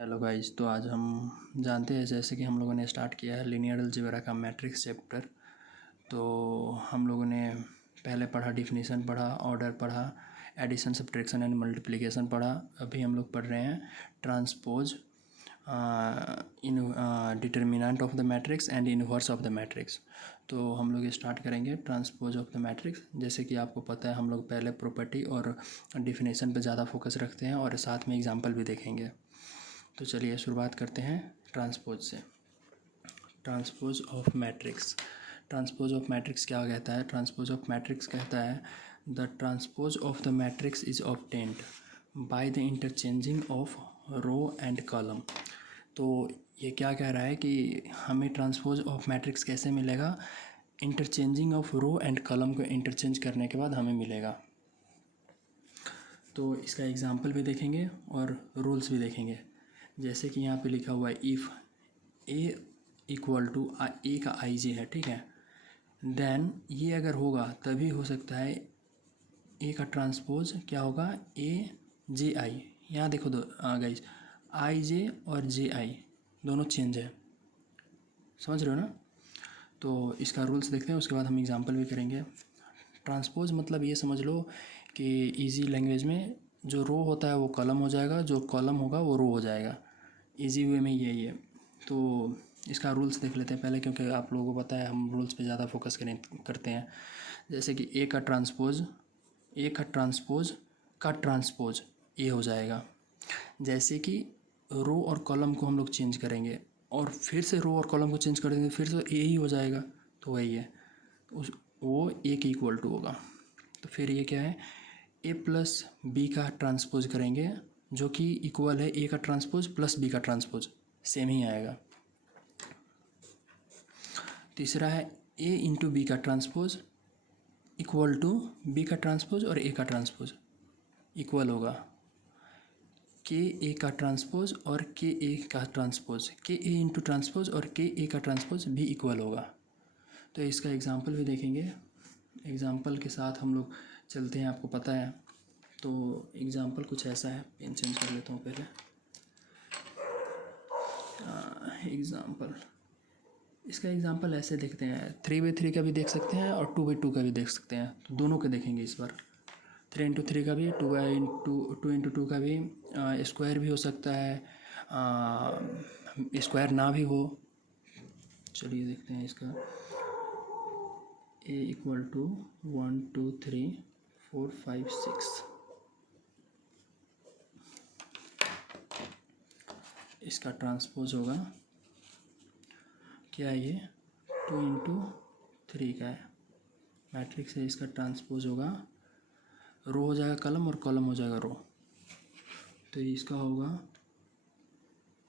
Hello guys. तो आज हम जानते हैं, जैसे कि हम लोगों ने स्टार्ट किया है लीनियर अलजेब्रा का मैट्रिक्स चैप्टर। तो हम लोगों ने पहले पढ़ा, डिफिनीशन पढ़ा, ऑर्डर पढ़ा, एडिशन, सब्ट्रैक्शन एंड मल्टीप्लिकेशन पढ़ा। अभी हम लोग पढ़ रहे हैं transpose, in determinant of the matrix and inverse of the matrix. तो हम लोग स्टार्ट करेंगे ट्रांसपोज ऑफ द मैट्रिक्स। जैसे कि आपको पता है, हम लोग पहले प्रॉपर्टी और डिफिनीशन पे ज़्यादा फोकस रखते हैं और साथ में एग्जांपल भी देखेंगे। तो चलिए शुरुआत करते हैं ट्रांसपोज से। Transpose of matrix. Transpose of matrix क्या कहता है? ट्रांसपोज ऑफ मैट्रिक्स कहता है the transpose of the matrix is obtained by the interchanging of row and column. तो ये क्या कह रहा है कि हमें ट्रांसपोज ऑफ मैट्रिक्स कैसे मिलेगा? Interchanging of row and column को इंटरचेंज करने के बाद हमें मिलेगा। तो इसका एग्जाम्पल भी देखेंगे और रूल्स भी देखेंगे। जैसे कि यहाँ पे लिखा हुआ है इफ़ ए इक्वल टू ए का आई जे है, ठीक है, देन ये अगर होगा तभी हो सकता है ए का ट्रांसपोज क्या होगा, ए जे आई। यहाँ देखो दो गाइस, आई जे और जे आई दोनों चेंज है, समझ रहे हो ना? तो इसका रूल्स देखते हैं, उसके बाद हम एग्जांपल भी करेंगे। ट्रांसपोज मतलब ये समझ लो कि इजी लैंग्वेज में जो रो होता है वो कॉलम हो जाएगा, जो कॉलम होगा वो रो हो जाएगा। इजी वे में यही है। तो इसका रूल्स देख लेते हैं पहले, क्योंकि आप लोगों को पता है हम रूल्स पे ज़्यादा फोकस करते हैं। जैसे कि ए का ट्रांसपोज ए हो जाएगा। जैसे कि रो और कॉलम को हम लोग चेंज करेंगे और फिर से रो और कॉलम को चेंज कर देंगे, फिर से ए ही हो जाएगा। तो वही है, वो ए के इक्वल टू होगा। तो फिर ये क्या है, ए प्लस बी का ट्रांसपोज करेंगे जो कि इक्वल है ए का ट्रांसपोज प्लस बी का ट्रांसपोज, सेम ही आएगा। तीसरा है ए इंटू बी का ट्रांसपोज इक्वल टू बी का ट्रांसपोज और ए का ट्रांसपोज इक्वल होगा। के ए का ट्रांसपोज और के ए का ट्रांसपोज, के ए इंटू ट्रांसपोज और के ए का ट्रांसपोज भी इक्वल होगा। तो इसका एग्जांपल भी देखेंगे। एग्जांपल के साथ हम लोग चलते हैं, आपको पता है। तो एग्जांपल कुछ ऐसा है, पेन चेंज कर लेता हूँ पहले। एग्जांपल, इसका एग्जांपल ऐसे देखते हैं, 3/3 का भी देख सकते हैं और 2/2 का भी देख सकते हैं। तो दोनों के देखेंगे इस बार। 3 into 3 का भी, 2 into 2 का भी, स्क्वायर भी हो सकता है, स्क्वायर ना भी हो। चलिए देखते हैं इसका। ए इक्वल टू 1 2 3 4 5 6। इसका ट्रांसपोज होगा क्या, ये 2 into 3 का है, मैट्रिक्स है, इसका ट्रांसपोज होगा, रो हो जाएगा कॉलम और कॉलम हो जाएगा रो। तो इसका होगा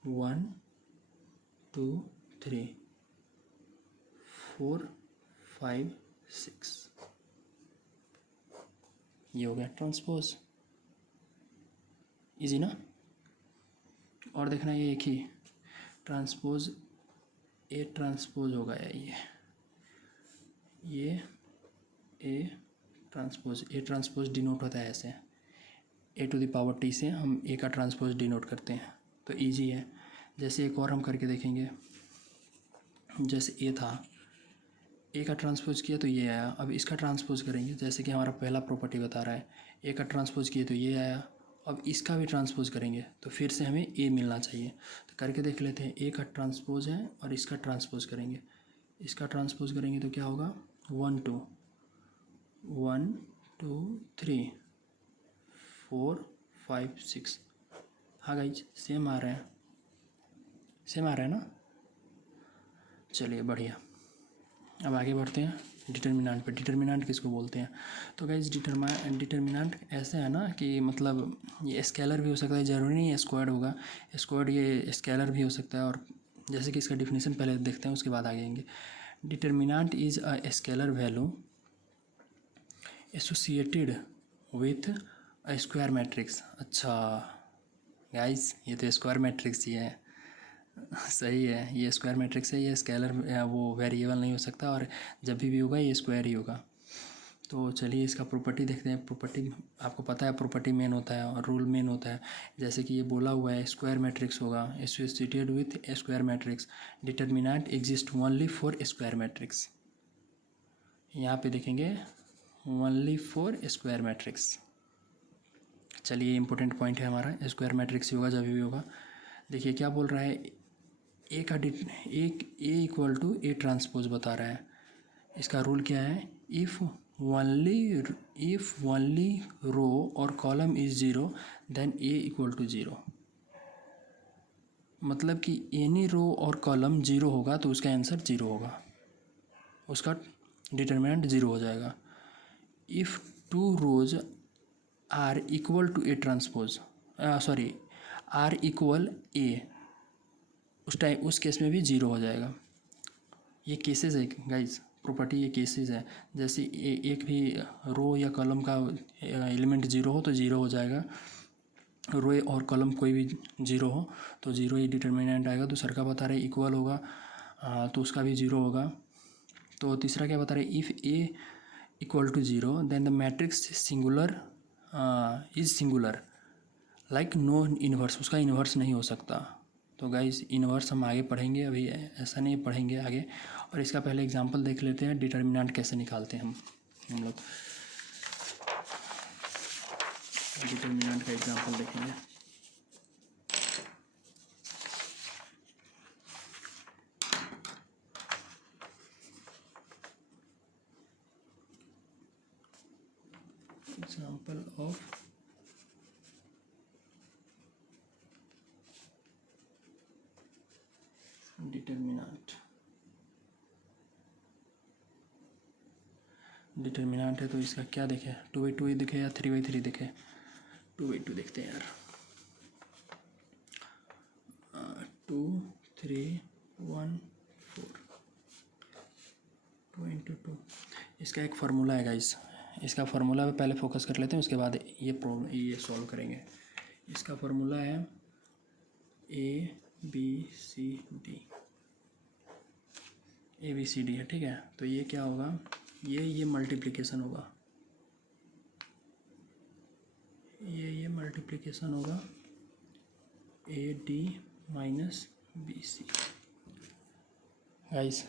1 2 3 4 5 6। ये हो गया ट्रांसपोज। इजी ना? और देखना, ये एक ही ट्रांसपोज, ए ट्रांसपोज होगा ये ए ट्रांसपोज डिनोट होता है ऐसे, ए टू द पावर टी से हम ए का ट्रांसपोज डिनोट करते हैं। तो इजी है। जैसे एक और हम करके देखेंगे। जैसे ए था, ए का ट्रांसपोज किया तो ये आया, अब इसका ट्रांसपोज करेंगे। जैसे कि हमारा पहला प्रॉपर्टी बता रहा है, ए का ट्रांसपोज किए तो ये आया, अब इसका भी ट्रांसपोज करेंगे तो फिर से हमें ए मिलना चाहिए। तो करके देख लेते हैं। ए का ट्रांसपोज है और इसका ट्रांसपोज करेंगे, इसका ट्रांसपोज करेंगे तो क्या होगा, 1 2 1 2 3 4 5 6। हाँ गाइज, सेम आ रहा है ना? चलिए बढ़िया। अब आगे बढ़ते हैं डिटर्मिनेंट पे। डिटर्मिनेंट किसको बोलते हैं? तो गाइज डिटर्मिनेंट ऐसे है ना कि मतलब ये स्केलर भी हो सकता है, ज़रूरी नहीं है स्क्वायर्ड होगा। स्क्वायर्ड ये स्केलर भी हो सकता है। और जैसे कि इसका डिफिनीशन पहले देखते हैं, उसके बाद आगे आएंगे। Determinant is a scalar value associated with a square matrix. अच्छा गाइज, ये तो स्क्वायर मैट्रिक्स ही है। सही है, ये स्क्वायर मैट्रिक्स है, ये स्केलर वो वेरिएबल नहीं हो सकता, और जब भी होगा ये स्क्वायर ही होगा। तो चलिए इसका प्रॉपर्टी देखते हैं। प्रॉपर्टी आपको पता है, प्रॉपर्टी मेन होता है और रूल मेन होता है। जैसे कि ये बोला हुआ है स्क्वायर मैट्रिक्स होगा associated with A square matrix, determinant exist only for square matrix. यहाँ पे देखेंगे ओनली फॉर स्क्वायर मैट्रिक्स। चलिए इंपॉर्टेंट पॉइंट है हमारा, स्क्वायर मैट्रिक्स ही होगा जब भी होगा। देखिए क्या बोल रहा है, ए का एक ए इक्वल टू ए ट्रांसपोज बता रहा है। इसका रूल क्या है, इफ़ ओनली रो और column is zero then A equal to zero. मतलब कि एनी रो और कॉलम ज़ीरो होगा तो उसका आंसर ज़ीरो होगा, उसका डिटर्मिनेंट ज़ीरो हो जाएगा। If two rows are equal to A transpose, sorry are equal A, उस केस में भी ज़ीरो हो जाएगा। ये केसेस है गाइस, प्रॉपर्टी ये केसेस है। जैसे एक भी रो या कॉलम का एलिमेंट ज़ीरो हो तो ज़ीरो हो जाएगा, रो और कॉलम कोई भी ज़ीरो हो तो ज़ीरो ही डिटर्मिनेंट आएगा। दूसरा का बता रहे इक्वल होगा तो उसका भी ज़ीरो होगा। तो तीसरा क्या बता रहे, if A equal to zero then the matrix singular is singular like no inverse, उसका इन्वर्स नहीं हो सकता। तो गाइस इन्वर्स हम आगे पढ़ेंगे, अभी ऐसा नहीं पढ़ेंगे आगे। और इसका पहले एग्जांपल देख लेते हैं, डिटर्मिनेंट कैसे निकालते हैं हम लोग डिटर्मिनेंट का एग्जांपल देखेंगे। एग्जांपल ऑफ डिटर्मिनेंट है तो इसका क्या देखे, 2/2 ही दिखे या 3/3 दिखे। 2/2 देखते हैं यार, 2 3 1 4 2 × 2। इसका एक फार्मूला है गाइस, इसका फार्मूला पे पहले फोकस कर लेते हैं, उसके बाद ये प्रॉब्लम ये सॉल्व करेंगे। इसका फार्मूला है ABCD, ABCD है, ठीक है। तो ये क्या होगा, ये मल्टीप्लिकेशन होगा, ये मल्टीप्लिकेशन होगा AD minus BC। Guys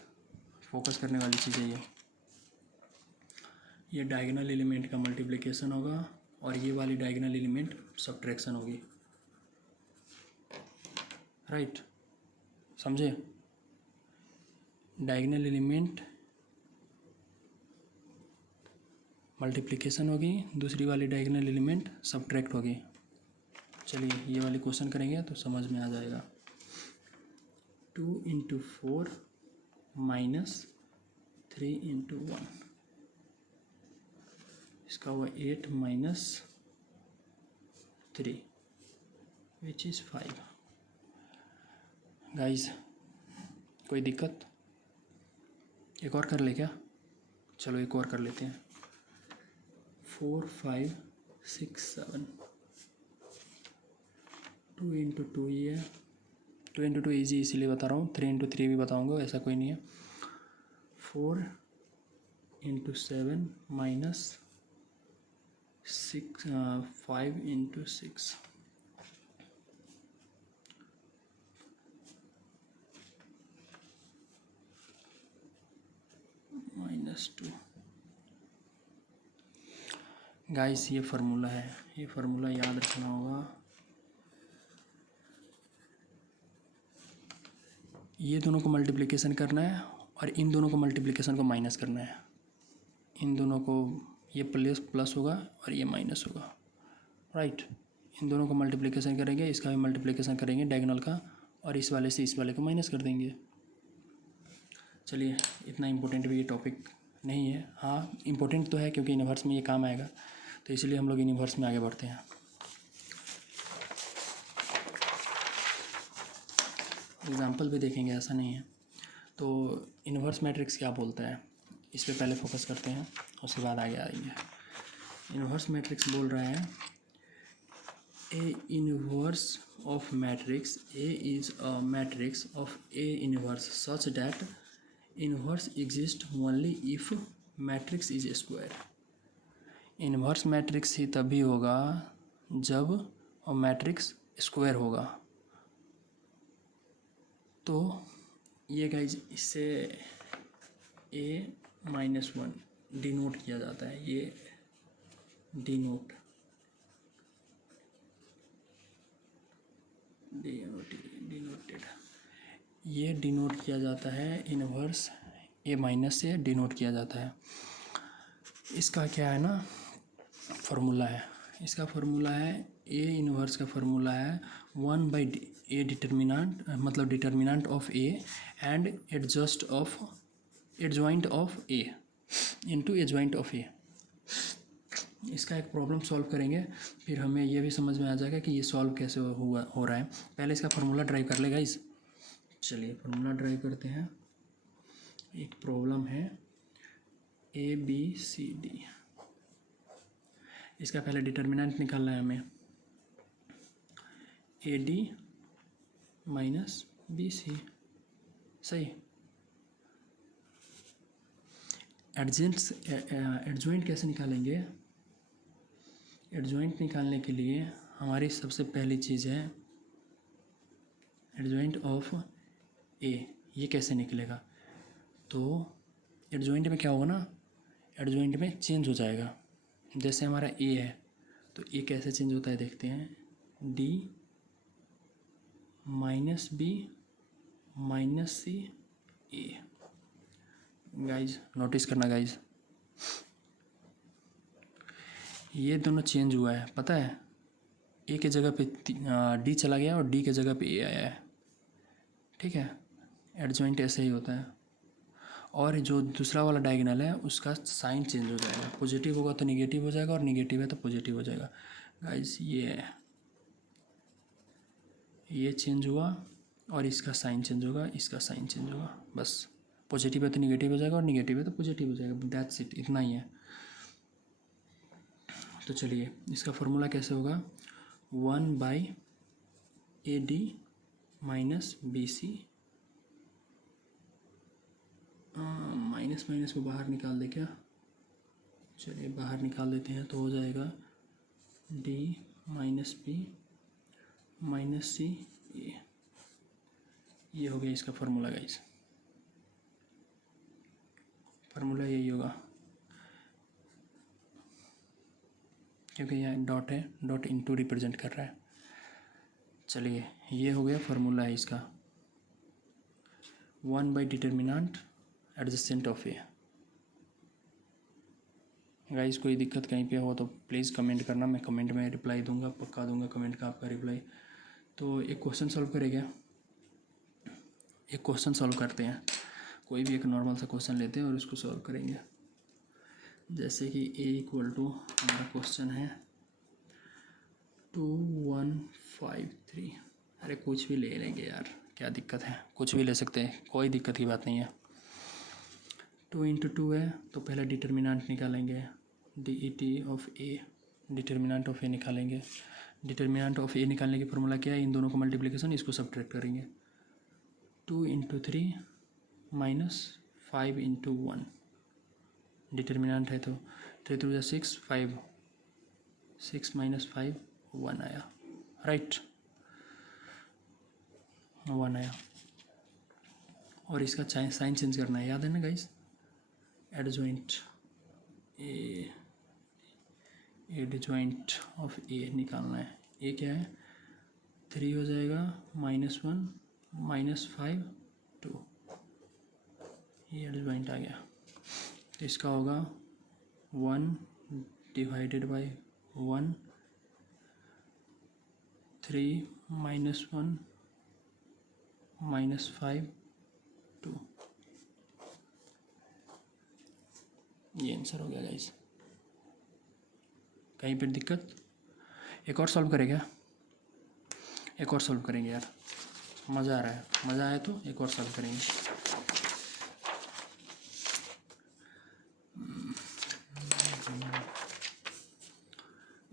focus करने वाली चीज़ है ये डायगोनल एलिमेंट का मल्टीप्लिकेशन होगा और ये वाली डायगोनल एलिमेंट सब्ट्रैक्शन होगी, राइट, समझे। डायगोनल एलिमेंट मल्टीप्लिकेशन होगी, दूसरी वाली डायगोनल एलिमेंट सब्ट्रैक्ट होगी। चलिए ये वाली क्वेश्चन करेंगे तो समझ में आ जाएगा। 2 × 4 माइनस 3 × 1, इसका हुआ 8 माइनस 3 विच इज़ 5। गाइस कोई दिक्कत, एक और कर ले क्या, चलो एक और कर लेते हैं। 4 5 6 7, 2 × 2 ये है, 2 × 2 ईजी इसीलिए बता रहा हूँ, 3 × 3 भी बताऊँगा, ऐसा कोई नहीं है। 4 × 7 माइनस 6 5 × 6 -2। गाइस ये फार्मूला है, ये फार्मूला याद रखना होगा। ये दोनों को मल्टीप्लिकेशन करना है और इन दोनों को मल्टीप्लिकेशन को माइनस करना है। इन दोनों को ये प्लस होगा और ये माइनस होगा, राइट। इन दोनों को मल्टीप्लिकेशन करेंगे, इसका भी मल्टीप्लिकेशन करेंगे डायगोनल का, और इस वाले से इस वाले को माइनस कर देंगे। चलिए इतना इम्पोर्टेंट भी ये टॉपिक नहीं है, हाँ इम्पोर्टेंट तो है क्योंकि यूनिवर्स में ये काम आएगा, तो इसलिए हम लोग यूनिवर्स में आगे बढ़ते हैं। एग्जाम्पल भी देखेंगे, ऐसा नहीं है। तो इन्वर्स मैट्रिक्स क्या बोलता है, इस पे पहले फोकस करते हैं, उसके बाद आगे आएंगे। इन्वर्स मैट्रिक्स बोल रहा है A inverse of matrix, A is a matrix of A inverse such that inverse exist only if matrix is square. Inverse matrix ही तभी होगा जब और मैट्रिक्स स्क्वायर होगा। तो ये गाइज इससे A-1 डिनोट किया जाता है, ये डिनोटेड ये डिनोट किया जाता है, इन्वर्स A- से डिनोट किया जाता है। इसका क्या है ना फार्मूला है, इसका फार्मूला है A इन्वर्स का फार्मूला है 1/A डिटर्मिनेंट, मतलब determinant of A and adjoint of A into adjoint of A। इसका एक प्रॉब्लम सॉल्व करेंगे, फिर हमें ये भी समझ में आ जाएगा कि ये सॉल्व कैसे हो रहा है। पहले इसका फार्मूला ड्राइव कर ले गाइस। चलिए फार्मूला ड्राइव करते हैं। एक प्रॉब्लम है ABCD, इसका पहले डिटर्मिनेंट निकालना है हमें, AD - BC, सही। एडजॉइंट कैसे निकालेंगे? एडजॉइंट निकालने के लिए हमारी सबसे पहली चीज़ है एडजॉइंट ऑफ A। ये कैसे निकलेगा? तो एडजॉइंट में क्या होगा ना, एडजॉइंट में चेंज हो जाएगा। जैसे हमारा A है तो A कैसे चेंज होता है देखते हैं, D - B - C A। Guys notice करना गाइज, ये दोनों चेंज हुआ है, पता है। A के जगह पे D चला गया और D के जगह पे A आया है, ठीक है। एडजॉइंट ऐसे ही होता है। और जो दूसरा वाला डायगोनल है उसका साइन चेंज हो जाएगा, पॉजिटिव होगा तो निगेटिव हो जाएगा और निगेटिव है तो पॉजिटिव हो जाएगा। गाइस ये चेंज हुआ और इसका साइन चेंज होगा, इसका साइन चेंज होगा, बस। पॉजिटिव है तो निगेटिव हो जाएगा और निगेटिव है तो पॉजिटिव हो जाएगा, दैट्स इट, इतना ही है। तो चलिए इसका फार्मूला कैसे होगा, 1/AD - BC, माइनस को बाहर निकाल दे क्या? चलिए बाहर निकाल देते हैं तो हो जाएगा D - B - C A। ये हो गया इसका फार्मूला गाइस, फार्मूला यही होगा क्योंकि यहाँ डॉट है, डॉट इनटू रिप्रेजेंट कर रहा है। चलिए ये हो गया फार्मूला है इसका, 1 determinant adjacent of A। Guys कोई दिक्कत कहीं पे हो तो प्लीज़ कमेंट करना, मैं कमेंट में रिप्लाई दूंगा, पक्का दूंगा कमेंट का आपका रिप्लाई। तो एक क्वेश्चन सॉल्व करेंगे, एक क्वेश्चन सॉल्व करते हैं, कोई भी एक नॉर्मल सा क्वेश्चन लेते हैं और उसको सॉल्व करेंगे। जैसे कि A = हमारा क्वेश्चन है 2153। अरे कुछ भी ले लेंगे यार, क्या दिक्कत है, कुछ भी ले सकते हैं, कोई दिक्कत की बात नहीं है। 2 × 2 है तो पहले डिटर्मिनेंट निकालेंगे, DET of A, determinant of A निकालेंगे। डिटर्मिनेंट ऑफ A निकालने की फॉर्मूला क्या है, इन दोनों का मल्टीप्लिकेशन, इसको सब्ट्रैक्ट करेंगे। 2 × 3 - 5 × 1, डिटर्मिनेंट है तो 3 × 6 5, 6 - 5 1 आया, राइट, 1 आया। और इसका साइन चेंज करना है, याद है ना guys, adjoint adjoint of A निकालना है। A क्या है, 3 हो जाएगा, -1 - 5 2, ये एडजॉइंट आ गया। तो इसका होगा 1 / 1, 3 - 1 - 5 2, ये आंसर हो गया गाइस। कहीं पर दिक्कत? एक और सॉल्व करें क्या? एक और सॉल्व करेंगे यार, मज़ा आ रहा है, मज़ा आया तो एक और सॉल्व करेंगे।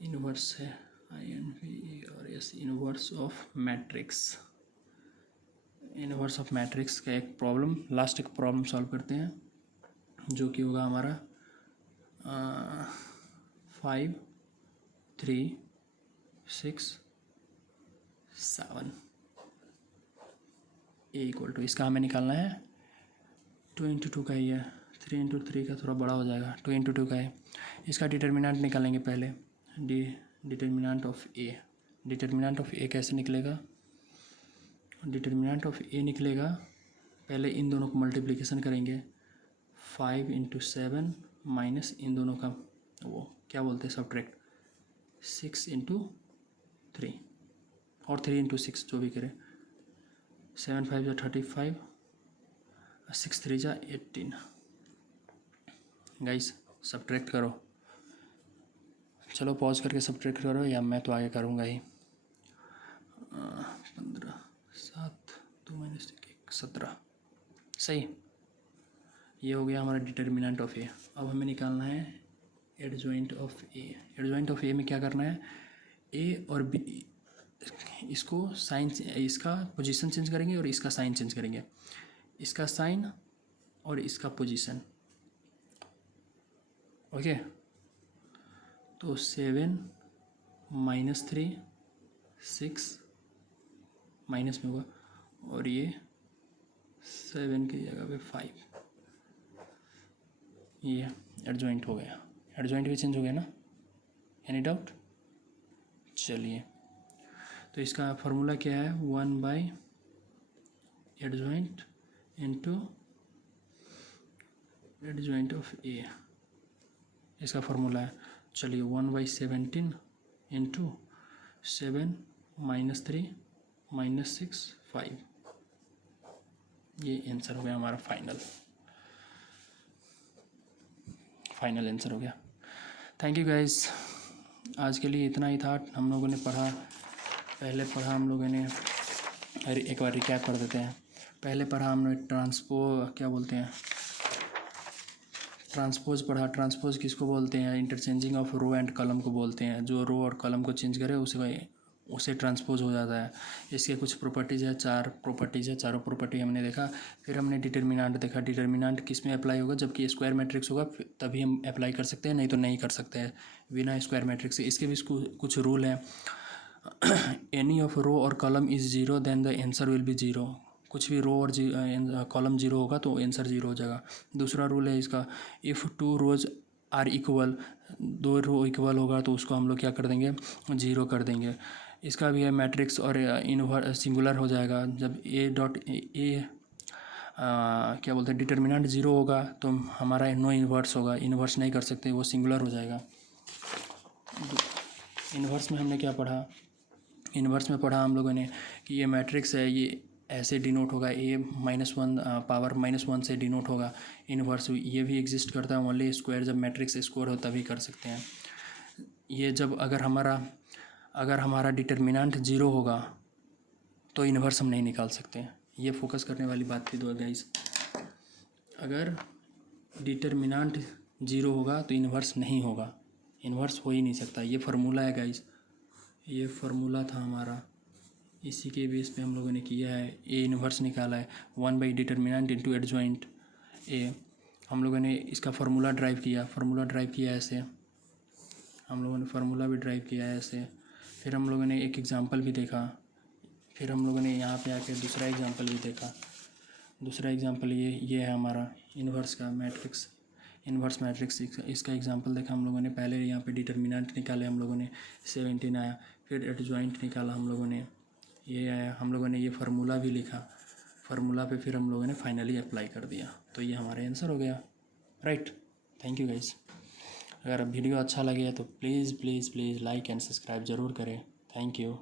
इनवर्स है INVERS, inverse of matrix, inverse of matrix का एक प्रॉब्लम, लास्ट एक प्रॉब्लम सॉल्व करते हैं जो कि होगा हमारा 5 3 6 7 ए इक्वल टू, इसका हमें निकालना है 2 इंटू 2 का ही है, 3 इंटू 3 का थोड़ा बड़ा हो जाएगा, 2 इंटू 2 का है। इसका डिटर्मिनेंट निकालेंगे पहले, determinant of A. Determinant of A कैसे निकलेगा? डिटर्मिनेंट ऑफ ए निकलेगा, पहले इन दोनों को मल्टीप्लिकेशन करेंगे, 5 इंटू 7 माइनस इन दोनों का वो क्या बोलते हैं सब्ट्रैक्ट, 6 इंटू 3 और 3 इंटू 6 जो भी करें, 7 5 जा 35, 6 3 जा 18। गाइस सब्ट्रैक्ट करो, चलो पॉज करके सब्ट्रैक्ट करो, या मैं तो आगे करूँगा ही। 15 7 2 माइनस 1 17, सही। ये हो गया हमारा डिटर्मिनेंट ऑफ ए। अब हमें निकालना है adjoint of A. Adjoint of A में क्या करना है, ए और बी, इसको साइन, इसका पोजीशन चेंज करेंगे और इसका साइन चेंज करेंगे, इसका साइन और इसका पोजीशन। ओके, तो 7 माइनस 3 6 माइनस में होगा, और ये 7 की जगह पे 5, ये एडजॉइंट हो गया। एडजॉइंट भी चेंज हो गया ना, एनी डाउट? चलिए, तो इसका फार्मूला क्या है, 1 by adjoint into adjoint of A, इसका फार्मूला है। चलिए 1/17 इंटू 7 माइनस 3 माइनस 6 5, ये आंसर हो गया हमारा फाइनल आंसर हो गया। थैंक यू गाइस, आज के लिए इतना ही था। हम लोगों ने पहले पढ़ा हम लोगों ने, एक बार रिकैप कर देते हैं। पहले पढ़ा हमने ट्रांसपोज पढ़ा। ट्रांसपोज किसको बोलते हैं? Interchanging of row and column को बोलते हैं। जो रो और कॉलम को चेंज करे उसे ट्रांसपोज हो जाता है। इसके कुछ प्रॉपर्टीज़ है, 4 प्रॉपर्टीज़ है, चारों प्रॉपर्टी हमने देखा। फिर हमने डिटर्मिनेंट देखा। डिटर्मिनेंट किस में अप्लाई होगा? जबकि स्क्वायर मैट्रिक्स होगा तभी हम अप्लाई कर सकते हैं, नहीं तो नहीं कर सकते हैं बिना स्क्वायर मैट्रिक्स से। इसके भी कुछ रूल हैं। एनी ऑफ रो और column is zero then the answer will be zero. कुछ भी रो और कॉलम जीरो होगा तो आंसर जीरो हो जाएगा। दूसरा रूल है इसका, if 2 rows are equal, 2 row equal होगा तो उसको हम लोग क्या कर देंगे? जीरो कर देंगे। इसका भी है मैट्रिक्स और सिंगुलर हो जाएगा। जब क्या बोलते हैं, डिटर्मिनेंट जीरो होगा तो हमारा नो इन्वर्स होगा, इन्वर्स नहीं कर सकते, वो सिंगुलर हो जाएगा। इन्वर्स में हमने क्या पढ़ा? इन्वर्स में पढ़ा हम लोगों ने कि ये मैट्रिक्स है, ये ऐसे डिनोट होगा, A-1 पावर -1 से डिनोट होगा। इन्वर्स ये भी एग्जिस्ट करता है, ओनली स्क्वायर जब मैट्रिक्स स्क्वायर हो तभी कर सकते हैं ये। जब अगर हमारा डिटर्मिनेंट जीरो होगा तो इन्वर्स हम नहीं निकाल सकते। ये फोकस करने वाली बात थी दो गाइस। अगर डिटर्मिनेंट जीरो होगा तो इन्वर्स नहीं होगा, इन्वर्स हो ही नहीं सकता। ये फार्मूला है गाइस, ये फार्मूला था हमारा, इसी के बेस पे हम लोगों ने किया है। ए इन्वर्स निकाला है 1 by determinant into adjoint A. हम लोगों ने इसका फार्मूला ड्राइव किया ऐसे, हम लोगों ने फार्मूला भी ड्राइव किया है ऐसे। फिर हम लोगों ने एक एग्जांपल भी देखा। फिर हम लोगों ने यहाँ पे आके दूसरा एग्जांपल भी देखा। दूसरा एग्जांपल ये है हमारा इन्वर्स का मैट्रिक्स, इन्वर्स मैट्रिक्स। इसका एग्जांपल देखा हम लोगों ने। पहले यहाँ पे डिटर्मिनेंट निकाले हम लोगों ने, 17 आया। फिर एडजॉइंट निकाला हम लोगों ने, ये आया। हम लोगों ने ये फार्मूला भी लिखा, फार्मूला पे फिर हम लोगों ने फाइनली अप्लाई कर दिया, तो ये हमारा आंसर हो गया। Right, thank you guys. अगर वीडियो अच्छा लगे तो प्लीज़ लाइक एंड सब्सक्राइब ज़रूर करें। Thank you.